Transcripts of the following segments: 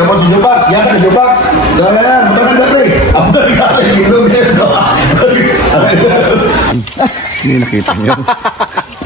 abot sa Jubax. Yan ka Jubax. Dahil yan, matagal na pre. After ka, ilog yan. no? Hindi nakita niyo.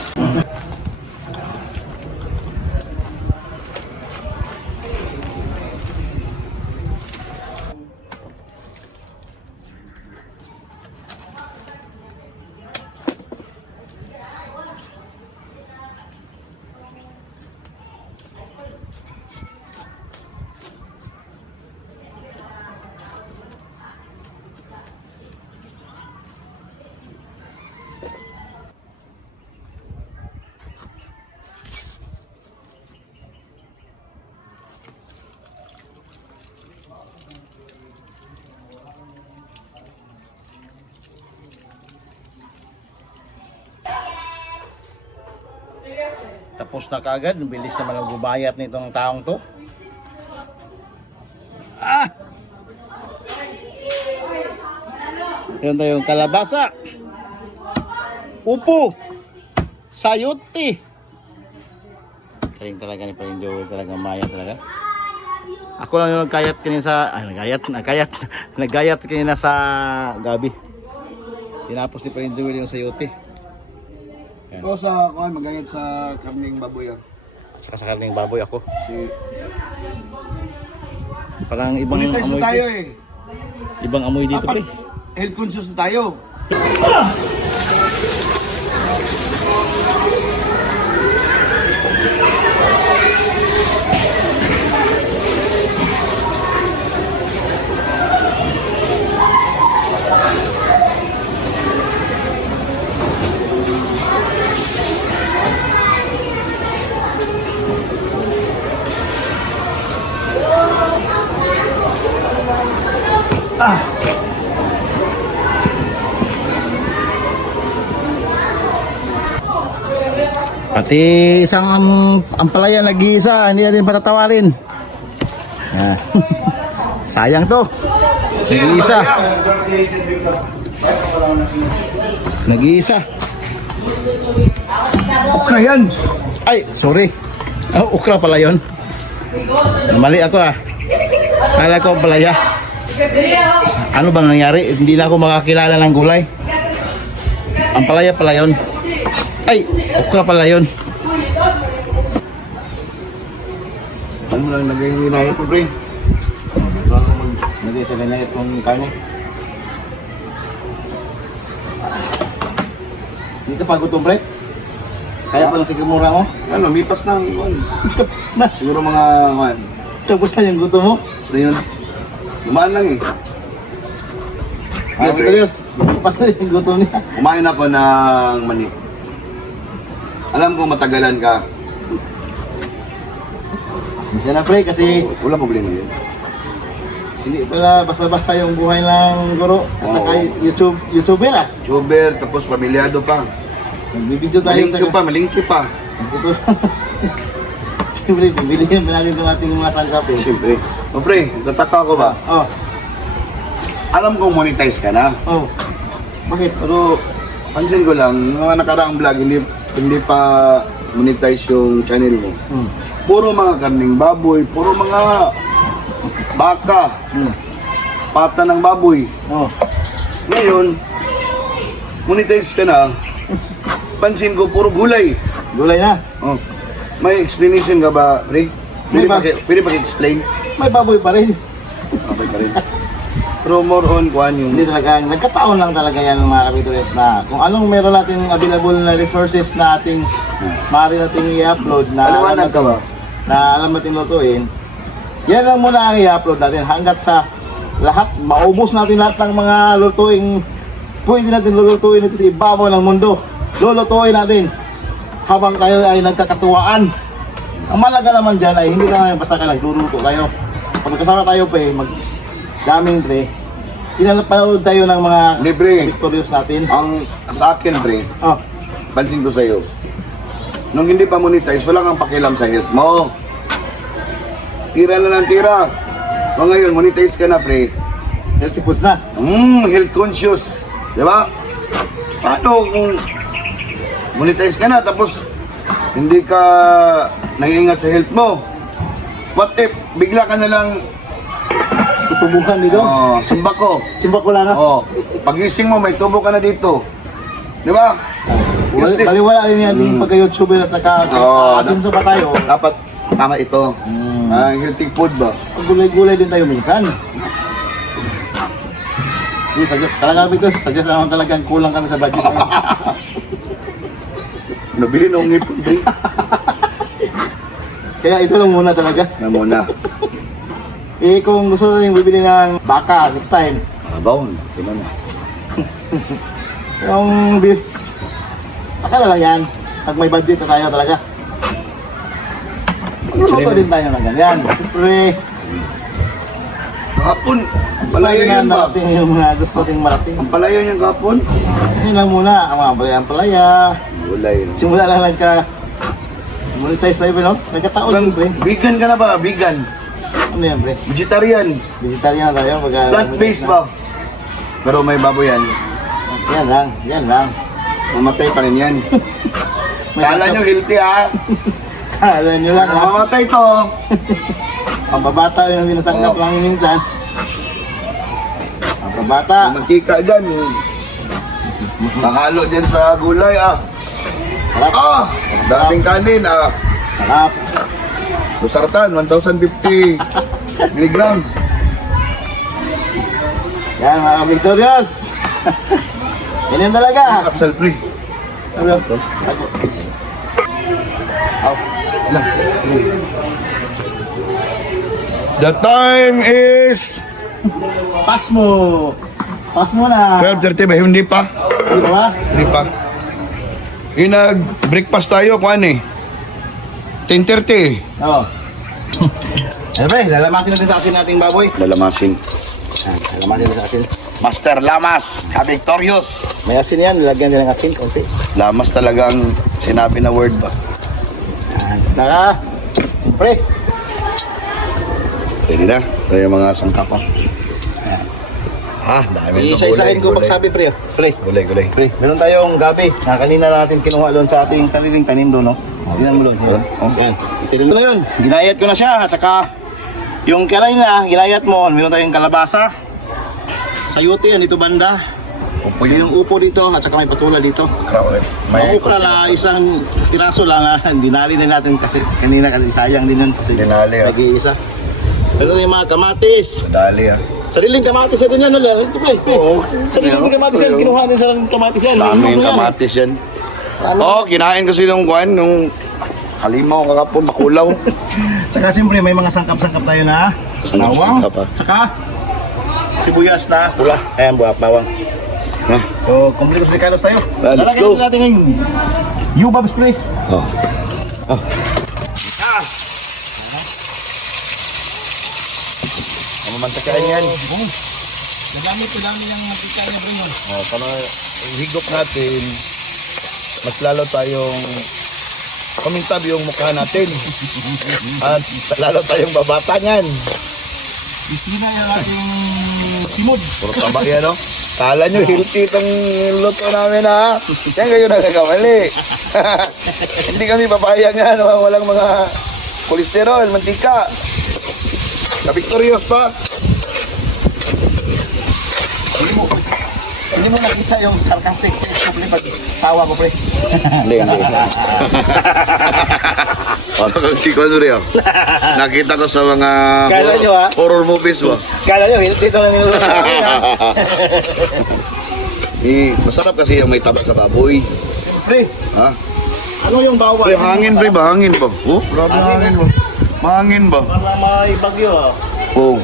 Tapos na kaagad, bilis naman ang gubayat nitong taong to. Ah! Yun to yung kalabasa. Upo. Sayuti. Kaling talaga ni Paring Joey talaga maya talaga. Ako lang yung nagkayat kanina sa ay nagayat, nagkayat, nagayat kanina sa gabi. Tinapos ni Paring Joey yung sayuti. Ikaw sa, kuhan, magayat sa karning baboy ah. Saka sa karning baboy ako. Si, Parang ibang monetize amoy. na tayo eh. Ibang amoy dito, pre. Dapat health conscious na tayo. Pati isang um, ampalaya nag-iisa, hindi natin patatawarin. Yan. Sayang to. Nag-iisa. Nag-iisa. Okra yan. Ay, sorry. Oh, ukra pala yun. Mali ako ah. Kala ko palaya. Ano bang nangyari? Hindi na ako makakilala ng gulay. Ang palaya pala yun. Ay, ukra pala yun. Ano mo lang lagay yung winayat mo, pre? Hindi sa ganyan itong kanya. Hindi ka pa gutom, pre? Kaya pa lang si Kimura mo? Ano, mipas na. kuhan. Tapos na. Siguro mga, kuhan, Tapos na yung gutom mo. sila yun. Lumaan lang eh. Ay, pre. Diyos. Tapos na yung gutom niya. Kumain ako ng mani. Alam ko matagalan ka. Pasensya na, pre, kasi Wala problema yun. hindi pala basta-basta yung buhay ng guro. At saka Oo. YouTube, YouTuber ah. Tuber, tapos pamilyado pa. Nagbibideo tayo Malingki pa, malingki pa. Ito. Siyempre, bibilihin pa natin itong ating mga sangkap eh. Siyempre. O pre, nataka ko ba? Oh, Alam kong monetize ka na. oh. Bakit? Pero pansin ko lang, mga nakaraang vlog, hindi, hindi pa monetize yung channel mo. Hmm. Puro mga karning baboy, puro mga baka, Hmm. pata ng baboy. Oh. Ngayon, monetize ka na, pansin ko puro gulay. Gulay na. Oh. May explanation ka ba, pre? Pwede ba- pwede pa explain May baboy pa rin. Okay pa rin. Pero more on kuhan yung... Hindi talaga, nagkataon lang talaga yan ng mga kapitulers na kung anong meron natin available na resources na ating maaari natin i-upload na Paliwanag ka ba? na alam natin lutuin, yan lang muna ang i-upload natin hanggat sa lahat, maubos natin lahat ng mga lutuing pwede natin lulutuin ito sa ibabaw ng mundo. Lulutuin natin habang kayo ay nagkakatuwaan. Ang malaga naman dyan ay hindi naman basta ka nagluluto tayo. Pag magkasama tayo pre, mag daming pre, pinapanood tayo ng mga Libre. victorious natin. Ang sa akin, pre, Oh, pansin ko sa'yo, nung hindi pa monetize, wala kang pakialam sa health mo. Tira na lang tira. O ngayon, monetize ka na, pre. healthy foods na. Mm, health conscious. Di ba? Paano kung monetize ka na, tapos hindi ka nag-iingat sa health mo? What if bigla ka na lang, Tutubuhan dito. oh, sumba ko. Simba ko lang ha. Oh, pagising mo, may tubo ka na dito. Di ba? Bali, Useless. baliwala rin yan yung pagka-YouTube at saka Mm. Oo. asim sa tayo. Dapat tama ito. Mm. Ah, healthy food ba? Gulay-gulay din tayo minsan. Hindi, sadya, talaga ito, sadya naman talagang kulang kami sa budget ngayon. Nabili na ng ipon, pre. Kaya ito lang muna talaga. Na muna. Eh kung gusto nyo bibili ng baka next time, Abaw, kino na. yung beef, saka na lang yan. Pag may budget na tayo talaga. Magluluto din tayo ng ganyan. Siyempre, Kahapon, palayo yun ba? Natin yung mga gusto ding marating. Ang palayo yung kahapon? Ayun lang muna, ang mga palayan palaya. Gulay. no? Simula lang nagka monetize tayo, no? Nagkataon, Parang siyempre. vegan ka na ba? Vegan? Ano yan, pre? Vegetarian? Vegetarian tayo. Pag, Plant-based ba? Pero may baboy yan. Yan lang, yan lang. Mamatay pa rin yan. Kala nyo healthy ha? Kala nyo lang, ha? Mamatay to. Pambabata yung binasangkap Oo. lang minsan. Pambabata. Mantika dyan. Mahalo dyan sa gulay ah. Sarap. Ah! Daming kanin ah. Sarap. Lusartan, 1,050 milligram. Yan, mga victorious. Ganyan talaga. Axel free. Ano? Ito. Ilan? The time is Pass mo. Pass mo na. 12.30 ba? Hindi pa. Di ba? Hindi pa. Yung nag-breakfast tayo, kung ano eh. 10.30. Oo. Ano pre, lalamasin natin sa asin nating baboy. Lalamasin. Yan, lalamasin natin sa asin. Master Lamas, ka-victorious. May asin yan, nilagyan din ng asin, konti. Lamas talagang sinabi na word ba? Yan. Naka, siyempre, Pwede na. Ito yung mga sangkap pa. Ah, dami nito isa-isahin ko pagsabi pre. oh. Pre, Gulay, gulay. pre, meron tayong gabi na kanina natin kinuha doon sa ating sariling tanim doon, no? Tingnan mo doon. Itirin mo na yun. Ginayat ko na siya, at saka yung kalay na, ginayat mo, meron tayong kalabasa. Sayuti yan, dito banda. Upo Yung yung upo dito, at saka may patula dito. crowd. May ukra na isang piraso lang ha. Dinali din natin kasi kanina kasi sayang din yun kasi Dinali, ah. nag-iisa. Pero yung mga kamatis, Dali ah. sariling kamatis na din yan. Ano, ito pre, pre. Sariling kamatis yan, kinuha din sa kamatis yan. Dami Ano yung kamatis yan. Marami. Oo, oh, kinain kasi nung kuan, nung halimaw kakapon, makulaw. Tsaka siyempre may mga sangkap-sangkap tayo na Sangkap- bawang. ah. Tsaka sibuyas na pula. Ayan, buwak bawang. Ha? So, kompleto sa kalos tayo. Ah, let's Lalagyan go. natin yung Yubab spray. Oh. Oh. Mamantakain yan. Nagamit ko lang yung bro. yun. Oh, para higop natin, mas lalo tayong kumintab yung mukha natin. At lalo tayong babata niyan. Isina yung ating simod. Puro taba yan, no? Kala nyo, healthy itong luto namin, ha? Yan kayo nagkakamali. Hindi kami papayag nga, no? Walang mga kolesterol, mantika. Ka-victorious pa. Hindi mo nakita yung sarcastic face ko, pre, pag tawa ko, pre. Hindi, hindi. Ano kang si Kwazuri, oh? Nakita ko sa mga Kala horror, nyo, ah? horror movies, ba? Kala nyo, healthy ito na niluluto namin, ha? eh, masarap kasi yung may taba sa baboy. Pre, Ha? ano yung bawal? Pre, hangin, pre, ba? Hangin ba? Oh, grabe hangin ba? Mahangin ba? Para may bagyo, ha? Oh.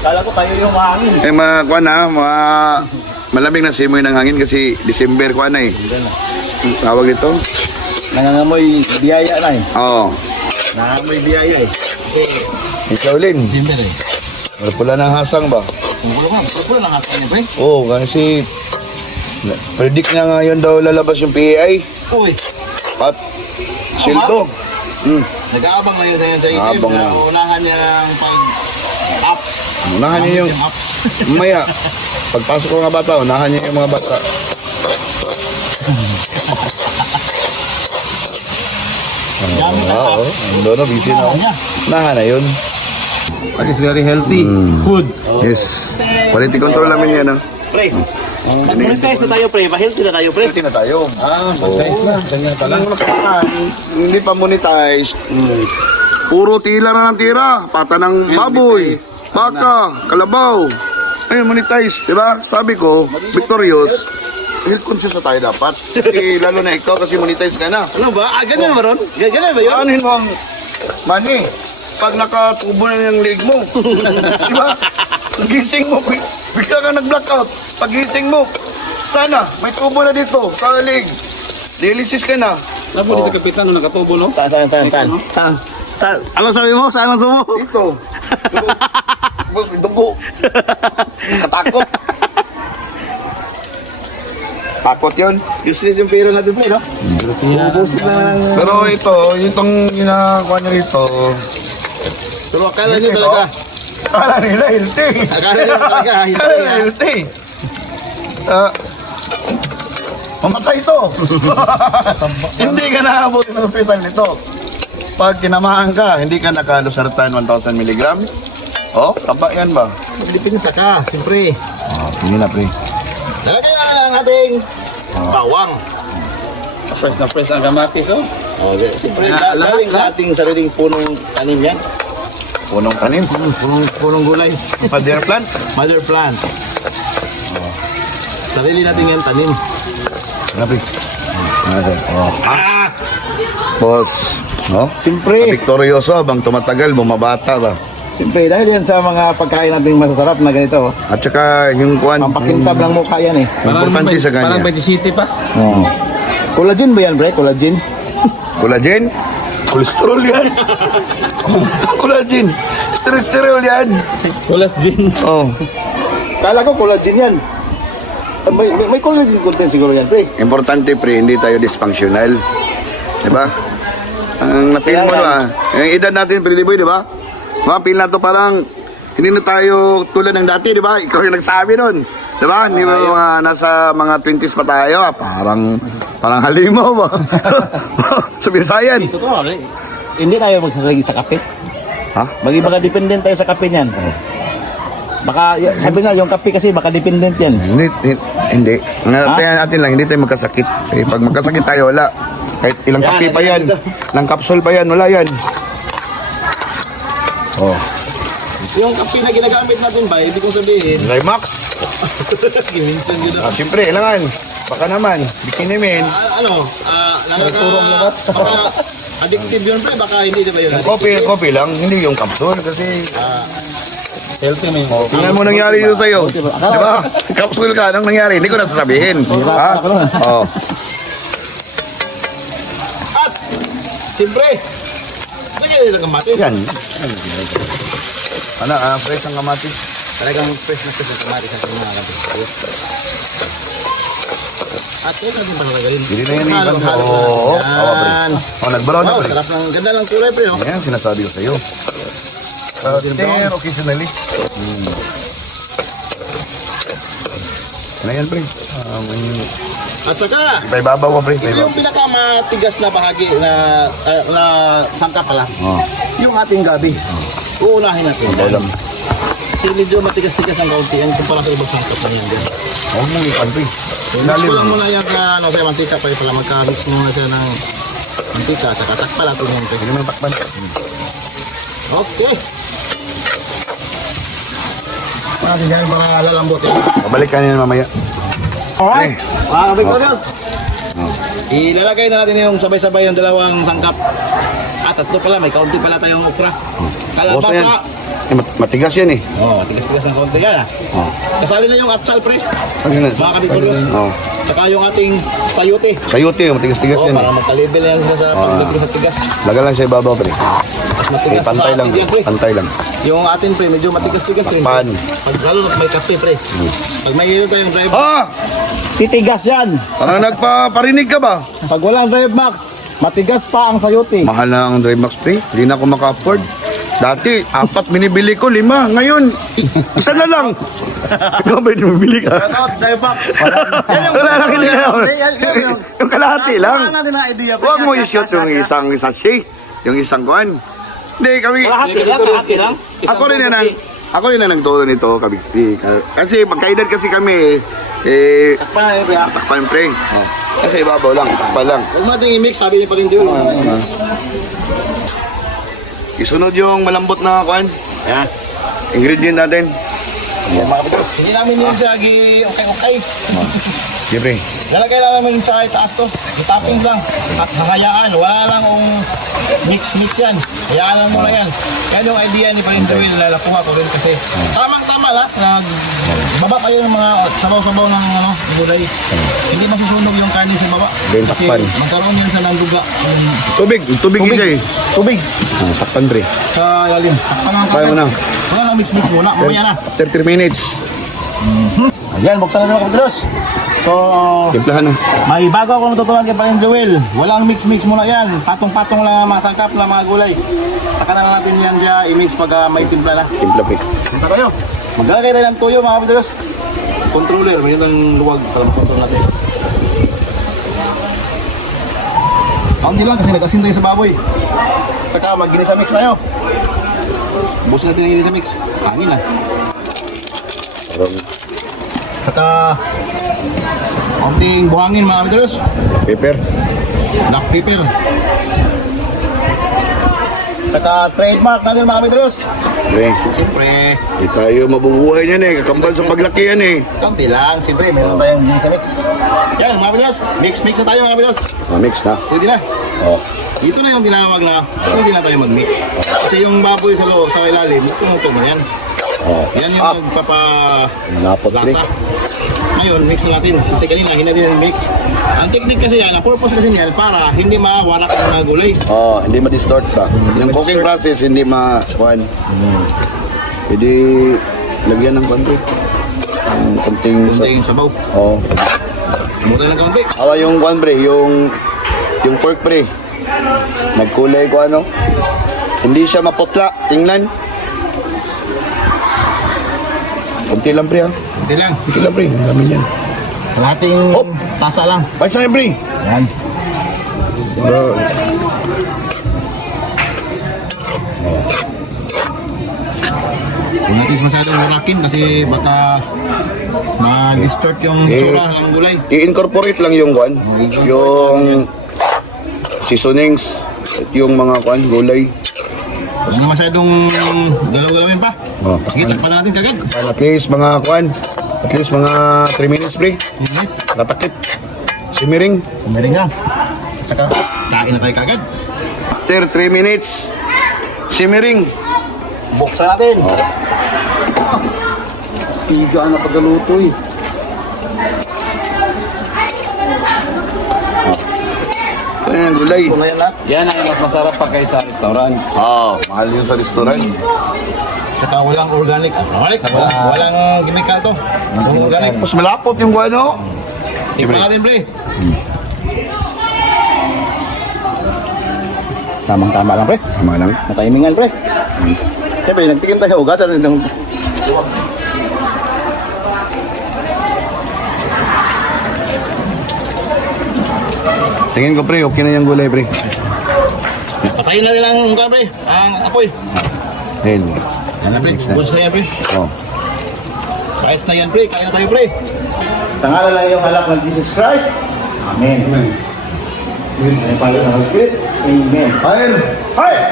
Kala ko kayo yung mahangin. Eh, mga kuan na, mga malamig na simoy ng hangin kasi December kuan na eh. Tawag ito? Nangangamoy biyaya na eh. Oo. Nangangamoy biyaya eh. Kasi, Ikaw, Lin. December eh. Wala pula ng hasang ba? Wala nga, wala pala nakakita niya, pre. Oo, oh, kasi predict na ngayon daw lalabas yung PAI Uy, at sildo. Hmm. nag-aabang yun sa YouTube Abang na na. unahan niya ang. Unahan niyo yung. Maya, pagpasok ko ng mga bata, unahan niyo yung mga bata. Gamit ang Oo, ando na, busy na. niya. Nahan na yun. That is very healthy food. Yes. Quality control namin yan, ah. Pre, nag-monetize na tayo, pre. Pa-healthy na tayo, pre. Healthy na tayo. Ah, monetize na. Ganyan pala. Hindi pa monetize. Puro tila na ng tira. Pata ng baboy, baka, kalabaw. Ayun, monetize. Diba? Sabi ko, victorious. Health conscious na tayo dapat. Kasi lalo na ikaw kasi monetize ka na. Ano ba? Ah, ganyan ba ron? Ganyan ba yun? Anuhin mo ang money. Pag nakatubo na yung leg mo. diba? Gising mo, bi- bigla ka nag-blackout. Pagising mo, sana, may tubo na dito, sa leg. Dialysis ka na. Labo dito kapitan nung nakatubo, no? Saan, saan, saan, saan? Saan? Saan? Ano sabi mo? Saan ang sumo? Dito. Tapos may dugo. Katakot. Takot yun. Useless yung pera natin, pre, no? Ubusin na lang. Pero ito, itong ginagawa niya rito, Pero akala niyo talaga. akala nila healthy. Akala niyo talaga. Akala nila Healthy, ah. Ah, mamatay ito. hindi ka naabot ng hospital nito. Pag kinamahan ka, hindi ka nakalusartan 1,000 mg. Oh, taba yan ba? Pilipinsa ka, siyempre. Ah, hindi na pre. Lalagay na lang natin bawang. Fresh na fresh ang kamatis, oh. Okay. Siyempre, galing sa ating sariling punong tanim yan. Punong tanim. Punong, punong gulay. Mother plant. Mother plant. Sarili natin yan tanim. Okay. Oh. Ah. Boss. No? Siyempre. Victorioso habang tumatagal, bumabata ba? Siyempre, dahil yan sa mga pagkain nating masasarap na ganito. oh. At saka yung kwan, Pampakintab ng mukha yan eh. importante sa Parang kanya. 27 pa. Oh. Collagen ba yan, bre? Collagen? Collagen? Kolesterol yan. Collagen. Sterol yan. Din. Oh. Kala ko collagen yan. Ah, May, may, may collagen content siguro yan, pre. Importante pre, hindi tayo dysfunctional. Diba? Ang napil mo na, yung edad natin, pre, di ba? Diba? Mapil na to parang hindi na tayo tulad ng dati, di ba? Ikaw yung nagsabi nun. Di ba? Hindi ba mga nasa mga 20s pa tayo? ah, Parang, parang halimaw ba? sa Bisayan. Totoo, pre. Hindi tayo magsasalagi sa kape. Ha? Magi baka dependent tayo sa kape niyan. Baka, y- sabi nga, yung kape kasi baka dependent yan. Hindi, hindi. hindi. Ang natin natin lang, hindi tayo magkasakit. Eh, pag magkasakit tayo, wala. Kahit ilang Yan, kape pa yan, yan. ilang kapsul pa yan, wala yan. Oh. Yung kape na ginagamit natin ba, ibig kong sabihin, Climax? giminsan yun Ah, siyempre, kailangan. Baka naman, bikini men. Ah, ano, ah, nakaka, baka addictive yun pre, baka hindi na ba yun? Kopi, kopi lang, hindi yung kapsul kasi Healthy may oh, tingnan mo nangyari yun sa'yo. Di ba? Kapsul ka, anong nangyari? Hindi ko na sasabihin. Ha? Oh. At, siyempre, nila ng kamatis. Yan. Ano, ah, fresh ang kamatis. Talagang fresh na fresh ang kamatis natin mga kamatis. At yun natin palagayin. Hindi na yan yung Halo, ibang halo, Oo, halo. pre. Oh, nag-brown na pre. sarap ng ganda ng kulay pre. oh. Yan, sinasabi ko sa'yo. Uh, sir, occasionally. Hmm. Ano yan, pre? Um, At saka, may babaw ko, pre. May ito yung babaw. pinakamatigas na bahagi na, ah, na sangkap pala. Oh, Yung ating gabi. Uunahin natin. lang. Kasi medyo matigas-tigas ang kaunti yan kumpara sa ibang sangkap na yan. Huwag mong ipan, pre. Mix Ilalim. ko lang muna yung uh, ano, sa mantika pa pala magka-mix muna siya ng mantika saka takpa natin yan. pre. Hindi mo takpan. Okay. Natin yan yung mga lalambot yan. Babalik ka niya mamaya. Alright. Mga Victorious. Ilalagay na natin yung sabay-sabay yung dalawang sangkap. At tatlo pala, may kaunti pala tayong okra. Yan. Kalabasa. Eh, mat- matigas yan eh. Oh, tigas-tigas ng kaunti yan ah. Oh. Kasali na yung atsal pre. Ano yun? Mga kabictorious. Oh. Saka yung ating sayote. Sayote, matigas-tigas Oh, yan para eh. magka-level yan sila sa pagligro sa tigas. Laga lang sa ibabaw, pre. Mas Eh, matigas pa pantay lang. yan, pre. Pantay lang. Yung atin pre, medyo matigas-tigas pre. Pan. Pag lalo na may kape pre. Pag may hilo tayong drive, Ah! titigas yan. Parang nagpaparinig ka ba? Pag walang drive max, matigas pa ang sayote. Mahal na ang Drive Max Pre. Hindi na ako maka-afford. Dati, apat binibili ko, lima. Ngayon, isa na lang. Ikaw ba bumibili ka? Shoutout, Daipak. Wala na kinila. Yung kalahati lang. Wala natin na idea. Huwag mo i-shoot yung isang sachet. Yung isang kuhan. Hindi, kami... Kalahati lang, kalahati lang. Ako rin na nang... Ako rin na nagturo nito, kabigti. Kasi magkaedad kasi kami, eh... Takpan na yun, pre. Takpan pre. Kasi ibabaw lang, takpan lang. Huwag mo natin i-mix, sabi niya pa rin yun. Isunod yung malambot na kuhan. Yan. Ingredient natin. Mga. Hindi namin yun siya gi-okay-okay. Siyempre. Lalagay lang namin sa kahit taas to. I-toppings lang. At hahayaan. Wala lang kung mix-mix yan. Hayaan lang muna yan. Yan yung idea ni Parin Joel. Lalapuha ko rin kasi. Tamang-tama lang. Nag baba kayo ng mga sabaw-sabaw ng ano, gulay. Hindi masusunog yung kanin sa baba. Then Kasi takpan. magkaroon yan sa landuga. Tubig, tubig, Tubig. eh. Tubig. Oh, takpan pre. Sa ilalim. Takpan lang. Kaya mo na. Wala lang mix-mix muna. Mamaya na. After 3 minutes, Ayan, buksan natin mga kapitilos. So, timplahan na. May bago ako natutunan kay Parin Joel. Walang mix-mix muna yan. Patong-patong lang ang mga sangkap ng mga gulay. Saka na lang natin yan siya i-mix pag ah, may timpla na. Timpla pre. Punta tayo. Maglalagay tayo ng tuyo mga kapitilos. Controller, may ang luwag para makontrol natin. Kaunti lang kasi nag-asin tayo sa baboy. Saka mag-ginisa mix tayo. Bus natin ang ginisa mix. Hangin na. Saka kaunting buhangin mga kapitilos. Pepper. Black pepper. Saka trademark natin mga kapitros. Pre, Siyempre, di tayo mabubuhay niyan eh. Kakambal sa paglaki yan eh. kaunti lang. Siyempre, meron tayong ginisa mix. Yan mga kapitros. Mix-mix na tayo mga kapitros. Ah, mix na. Pwede na. Oh. Dito na yung tinawag na pwede na tayo mag-mix. Kasi yung baboy sa loob, sa ilalim, tumuto na yan. Oh. Yan yung Ah, nagpapa napot pre. lasa. Ngayon, mix na natin. Kasi kanina, hindi natin mix. Ang technique kasi yan, ang purpose kasi niyan para hindi mawarak ang mga gulay. Oh, hindi ma-distort pa. Yung cooking process hindi ma kuan. Hindi lagyan ng konti. Ang konting Kunting sabaw. Oh. Buta ng kaunti. Awa yung kuan pre, yung yung pork pre. Nagkulay ko ano. Hindi siya maputla. Tingnan. Kunti lang pre ha. Kunti lang. Kunti lang pre. Ang dami yan. Kalating Oh. tasa lang. Bait sa pre. Yan. Bro. Huwag natin masyadong hurakin kasi baka ma-distort yung Eh. sura ng gulay. I-incorporate lang yung kuan. Yung seasonings. At yung mga kuan, gulay. Masyadong galaw-galawin pa. Oh. Sige, sakpan natin kagad. At least mga kuan. At least mga 3 minutes pre. Okay. Natakip. Simmering. Sumering nga. Saka, kain na tayo kagad. After 3 minutes. Simmering. Buksan natin. Tiga na pagkaluto eh. Yung gulay. Yan ang mas masarap pag kayo sa restaurant. Oh, mahal yun sa restaurant. Saka walang organic. Organic. Walang, walang chemical to. Walang organic. Mas malapot yung kuan, no? Tikman natin, pre. Tamang-tama lang, pre. Tama lang. Natimingan, pre. Siyempre, nagtikim tayo. Ugasan ng Tingin ko, pre. Okay na yung gulay, pre. Patayin na nilang ang pre. Ang apoy. Ayun. Yan na, pre. Bus na yan, pre. Oh. Kahit na yan, pre. Kaya na tayo, pre. Sa ngalan lang yung anak ng Jesus Christ. Amen. Spirit sa Father sa Holy Spirit. Amen. Ayun. Fire!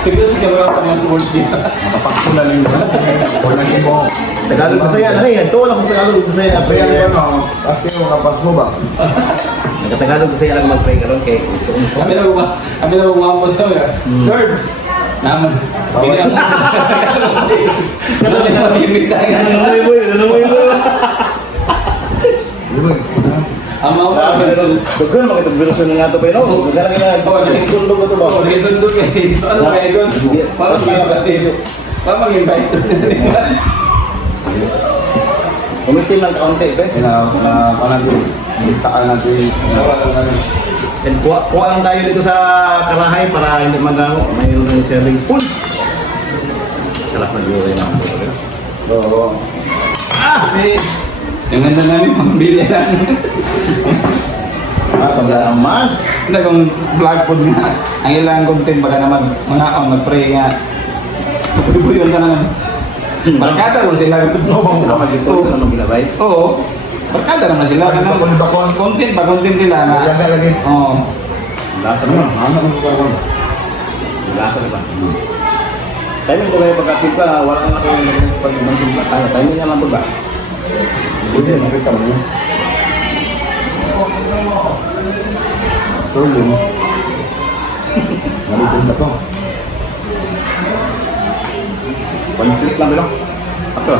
Siguro sige ba yung tamang words dito? Kapakto na rin. Huwag na mo. Tagalog Bisaya na ngayon. Ito wala kong Tagalog Bisaya na Kaya ano, ask kayo, makapas mo ba? Nagkatagalog Bisaya lang mag-pray karon kay Kami na ba? Kami na ba mo sa mga? Lord! Naman. Bigyan mo. Kami na mamimitayan. Nanumoy mo, nanumoy mo. Di ba? Ang mga mga. Duggan mo kitong virus na nga ito pa yun. Duggan na kina. Oo, dahil- Sundog ko ito ba? Dahil sundog eh. So, ano kayo doon? Para mag-invite. Para mag-invite. Umitin lang kaunti. Kina, na, pa natin, itaan natin. And kuha, kuha lang tayo dito sa karahay para hindi magano. Mayroon ng serving spoon. Sarap na buhay ng Oo. Ah! Eh, yung ganda namin, pambili lang. Ah, sa naman. Hindi, kung vlog food nga, ang ilang content baka naman, mga ako, mag-pray nga. Magpupuyon ka naman. Barkada mo sila. Oo, bang muna dito ito naman ginabay. Oo. Barkada naman sila. Bakon? Content ba, content nila na. Yan na. Oo. Lasa naman. Ano naman ko ako? Lasa naman. Timing ko kayo pagkatimpla, wala na kayo pag-timpla. Tayo, timing nga lang ba? Hindi, nakita mo yun. So yun. Nalutong na to. One click lang bilo. Ato.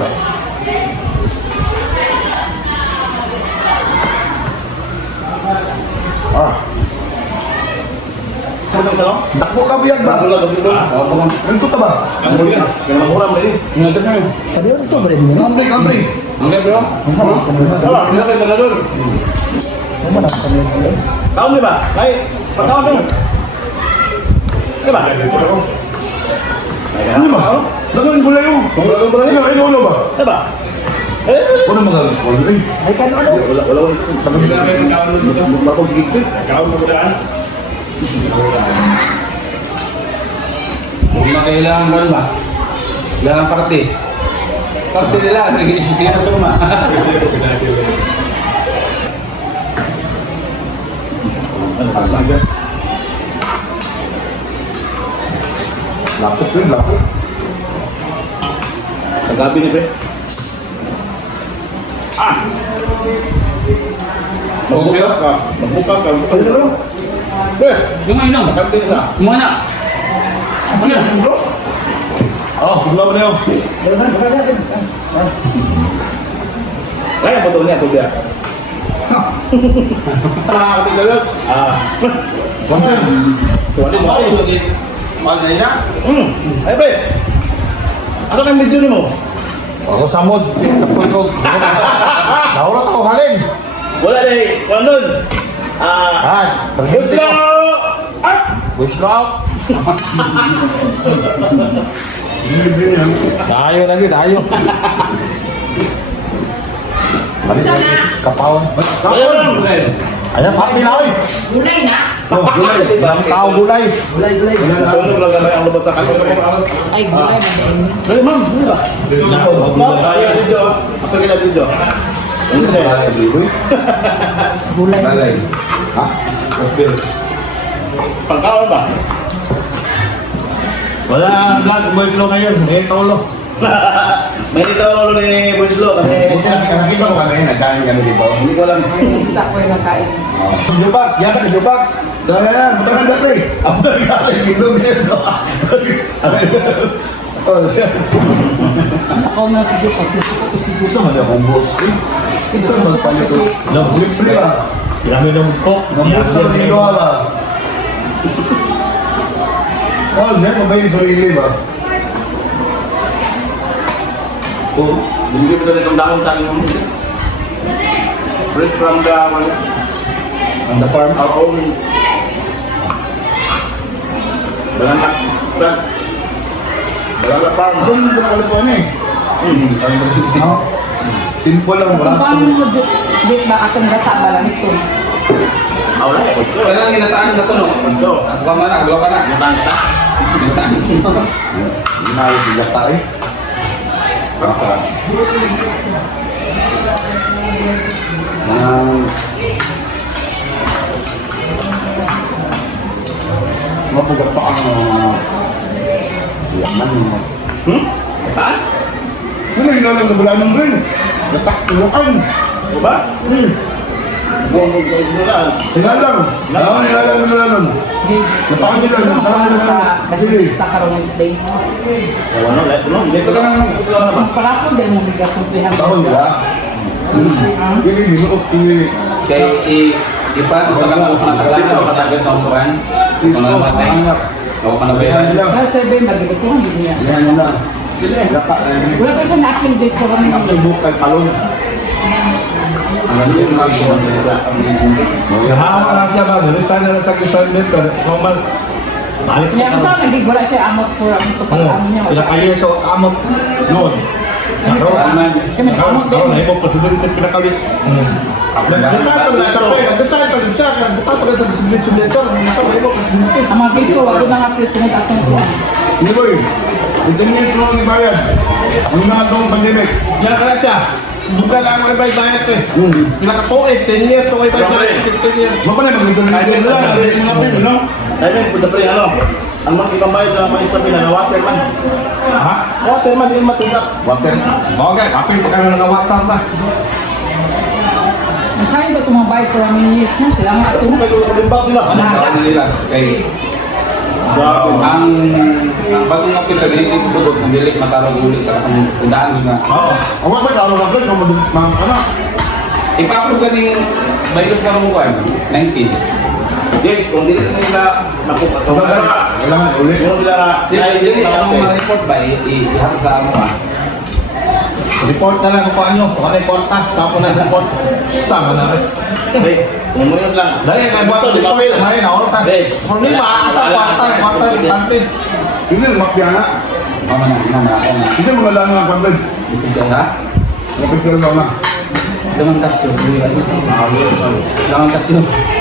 Ah, Ano sa no? takbo ka biyag ba? Wala ba dito? Oo, ko. Nagkuta ba? Ano yun? Kaya mamuram na yun. Ingat na yun. Kambre, kambre. Okay, bro. Ingat kayo na doon. Taon di ba? Kay, pagkaon dong. Di ba? Ano ba? Nagawin ko lang yung. Sobrang lang pala Ikaw, ikaw lang ba? Di ba? Eh, Ano magaling? Wala rin. wala, wala, wala. Bakong sigig ko. Kung na kailangan ba ba? Kailangan parte. Parte nila, nag-iinti na ito ma. Lapot rin, lapot. Sa gabi ni Pre. Okay, Magbuka ka. Magbuka ka. Magbuka ka. lang. Pre, Yung ngayon na. makantin ka. Yung na. Sige. Oh, bugla mo na yun. Kaya ba ito niya? Ito niya. Nakakating ka yun. Ah. Tuwali mo ako. Malay na. Hmm. Ay, Pre. Asa na yung video ni mo? Ako samod. Tapos ko. Naulat ako halin. Wala na eh. Wala nun. Ah. Ah, perhente Hello! ko. Ah! Wish ko out. Dayo lagi, dayo. Kapawon. Ayun! Ayan, pati na rin. Gulay na. Oh, gulay. Ang tao gulay. Gulay, gulay. Sunog lang naman ang lubot sa kanto. Ay, gulay din. Dali, ma'am. Ma'am, ayan, video. ah. Apa kita video? Ano siya? Gulay. Balay. Ha? Pagkaon ba? Wala vlog. Umulto ngayon. Eh, tolo. May dito ako ni Buislo kasi Nakita ko kami, nagkain kami dito. hindi ko alam. Kita ko yung nakain. Video box, yata video box. Dahil yan, butangan na pre. Ang dami natin, gilog din. Oh, siya. Ako na sige pa. Sige ko sige. Gusto mo na akong boss. Eh, ito magpalito. Libre ba? Kami ng cook. Ang boss na dito ba? Oh, yan, mabay yung sarili ba? Oh, hindi ko rin itong dahon sa akin. Fresh from the, from the farm, our own. Balanak, brad. Balanak farm. Doon sa California eh. Hmm. No? Simple lang, wala. Paano mo di di ba atong gata ba lang ito? Ah, wala ko. Wala nang ginataan na to, no? Ito. Ako ka man, aglaw ka na. Matang kita. Ginataan. Hindi na yung sigata eh. Baka. Ang... Mapugat pa ang mga... Siyaman mo. Hmm? Kataan? Ano yung lalang na bulanong rin? Natak turukan. Diba? Hmm. Buong buong buong lang. Sinalang. Sinalang nilalang na bulanong. Di Nataan nila. Nataan nila sa... Kasi basta karon Wednesday. Eh, ano, like, ano, hindi ko lang, ko lang. Ang para ko din mo bigat pihan. Taon nila. Hindi. Hindi. Kay i ipan sa kanto na kailangan sa katagat sa usuran. Ano matay. Ako pa na ba nila. Pero sabi, magigit ko hindi niya. Yan. Gata. Wala pa siya na-activate ko kami Subok kay talong. Ang ganda yung mga kuwan sa dito. Hahanga na siya ba? Dali sana na sa kusal nito. Normal. Balik Kaya kasi naging wala siya amot for ang Ano? pagkakaano niya. Pinakali sa amot. Noon. Kami Ano? amot. Kami amot Ako na din. ibang presidente pinakali. Nagdesign pa na sa nagdesign pa din siya. Nagdesign pa rin sa discipline dito. Nasa may ibang presidente. Ang mga dito, wag na nga pre, tungod atong kuwan. Hindi boy. Ito niyo yung sunod ni Bayad. Ang mga doong pandemic. Yan kaya siya. Duga lang ang ibay bayad ko eh. Pinaka to eh. 10 years to ibay bayad. 10 years. Mo pa na magdito na dito na. Mga pin, no? Ay, ay, punta pre, ano? Ang mga ibang bayad sa mga istorya na waterman. Ha? Waterman, hindi matugak. Water. Okay, kapit pa ka na nakawatar na. Masahin ko tumabay how many years na. Sila nga ito. Kaya ko nila. Ano sa ano nila? Kay ang ang bagong officer dili ko sugot ng dili matarong uli sa katong tindaan nga. Oo. Ang mga tao na gano'n, kung mag- ano? Ipa-approve ganing baylos karong kuan 19. Hindi, kung dili na nila nakupato. Wala nga, ulit. Yung sila, Dili dili ang mga report ba i- i- ihap sa amo ah. report na lang kung paano. Kung yung kwarta, tapos na report. Sama na rin. Hey, umunod lang. Dahil kay Buato, di pa may na oras. Kung di ba, asa kwarta, kwarta, importante. Hindi na mapiyana. Mama na na ako na. Hindi mga lang ang kwarta. Bisig ka ha. Mapipil lang na. Daman kasyo. Daman kasyo.